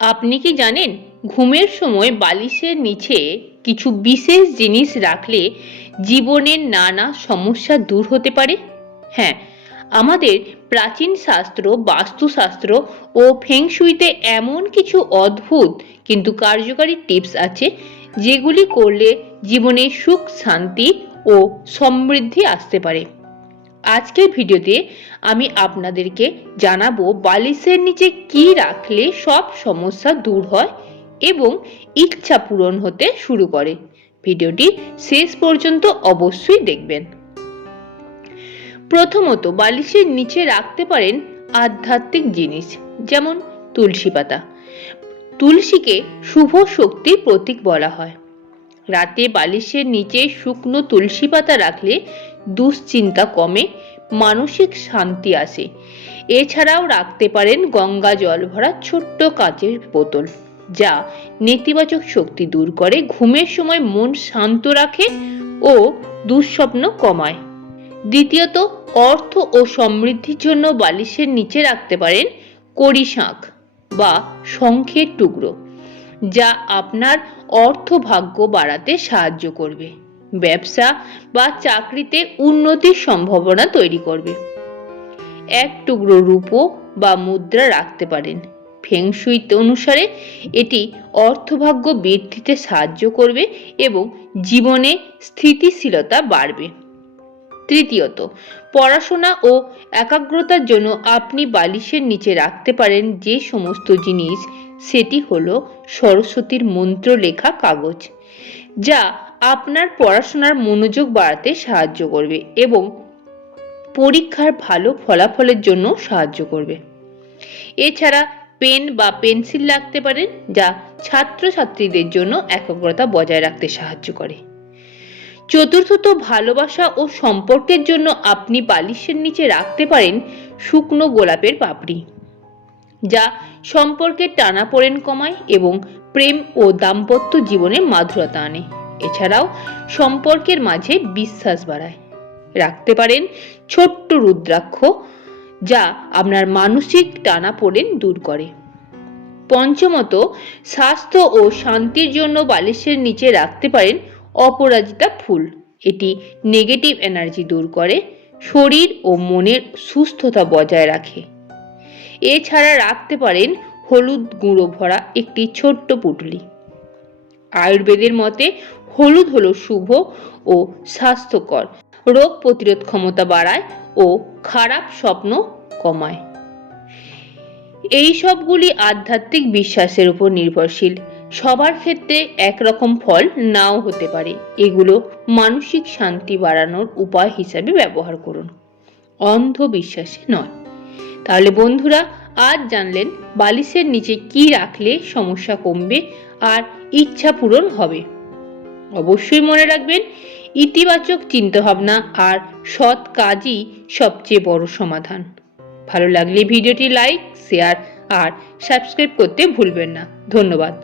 আপনি কি জানেন ঘুমের সময় বালিশের নিচে কিছু বিশেষ জিনিস রাখলে জীবনের নানা সমস্যা দূর হতে পারে? হ্যাঁ, আমাদের প্রাচীন শাস্ত্র, বাস্তুশাস্ত্র ও ফেংশুইতে এমন কিছু অদ্ভুত কিন্তু কার্যকারী টিপস আছে যেগুলি করলে জীবনে সুখ, শান্তি ও সমৃদ্ধি আসতে পারে। আজকের ভিডিওতে আমি আপনাদেরকে জানাবো বালিশের নিচে কি রাখলে সব সমস্যা দূর হয় এবং ইচ্ছা পূরণ হতে শুরু করে। ভিডিওটি শেষ পর্যন্ত অবশ্যই দেখবেন। প্রথমত, বালিশের নিচে রাখতে পারেন আধ্যাত্মিক জিনিস, যেমন তুলসী পাতা। তুলসীকে শুভ শক্তির প্রতীক বলা হয়। রাতে বালিশের নিচে শুকনো তুলসী পাতা রাখলে দুশ্চিন্তা কমে, মানসিক শান্তি আসে। এছাড়াও রাখতে পারেন গঙ্গা জল ভরা ছোট্ট কাচের বোতল, যা নেতিবাচক শক্তি দূর করে, ঘুমের সময় মন শান্ত রাখে ও দুঃস্বপ্ন কমায়। দ্বিতীয়ত, অর্থ ও সমৃদ্ধির জন্য বালিশের নিচে রাখতে পারেন কড়ি শাঁখ বা শঙ্খের টুকরো, যা আপনার অর্থভাগ্য বাড়াতে সাহায্য করবে, ব্যবসা বা চাকরিতে উন্নতির সম্ভাবনা তৈরি করবে। এক টুকরো রূপো বা মুদ্রা রাখতে পারেন। ফেংশুই অনুসারে এটি অর্থভাগ্য বৃদ্ধিতে সাহায্য করবে এবং জীবনে স্থিতিশীলতা বাড়বে। তৃতীয়ত, পড়াশোনা ও একাগ্রতার জন্য আপনি বালিশের নিচে রাখতে পারেন যে সমস্ত জিনিস, সেটি হলো সরস্বতীর মন্ত্র লেখা কাগজ, যা আপনার পড়াশোনার মনোযোগ বাড়াতে সাহায্য করবে এবং পরীক্ষার ভালো ফলাফলের জন্য সাহায্য করবে। এছাড়া পেন বা পেন্সিল রাখতে পারেন, যা ছাত্রছাত্রীদের জন্য একাগ্রতা বজায় রাখতে সাহায্য করে। চতুর্থত, ভালোবাসা ও সম্পর্কের জন্য আপনি বালিশের নিচে রাখতে পারেন শুকনো গোলাপের পাপড়ি, যা সম্পর্কের টানাপোড়েন কমায় এবং প্রেম ও দাম্পত্য জীবনে মাধুরতা আনে। এছাড়াও সম্পর্কের মাঝে বিশ্বাস বাড়ায়। রাখতে পারেন ছোট্ট রুদ্রাক্ষ, যা আপনার মানসিক টানাপোড়েন দূর করে। পঞ্চমত, স্বাস্থ্য ও শান্তির জন্য বালিশের নিচে রাখতে পারেন অপরাজিতা ফুল। এটি নেগেটিভ এনার্জি দূর করে, শরীর ও মনের সুস্থতা বজায় রাখে। এছাড়া রাখতে পারেন হলুদ গুঁড়ো ভরা একটি ছোট্ট পুঁটুলি। আয়ুর্বেদের মতে হলুদ হলো শুভ ও স্বাস্থ্যকর, রোগ প্রতিরোধ ক্ষমতা বাড়ায় ও খারাপ স্বপ্ন কমায়। এই সবগুলি আধ্যাত্মিক বিশ্বাসের উপর নির্ভরশীল, সবার ক্ষেত্রে একরকম ফল নাও হতে পারে। এগুলো মানসিক শান্তি বাড়ানোর উপায় হিসাবে ব্যবহার করুন, অন্ধবিশ্বাসে নয়। তাহলে বন্ধুরা, আজ জানলেন বালিশের নিচে কি রাখলে সমস্যা কমবে আর ইচ্ছা পূরণ হবে। অবশ্যই মনে রাখবেন, ইতিবাচক চিন্তাভাবনা আর সৎ কাজই সবচেয়ে বড় সমাধান। ভালো লাগলে ভিডিওটি লাইক, শেয়ার আর সাবস্ক্রাইব করতে ভুলবেন না। ধন্যবাদ।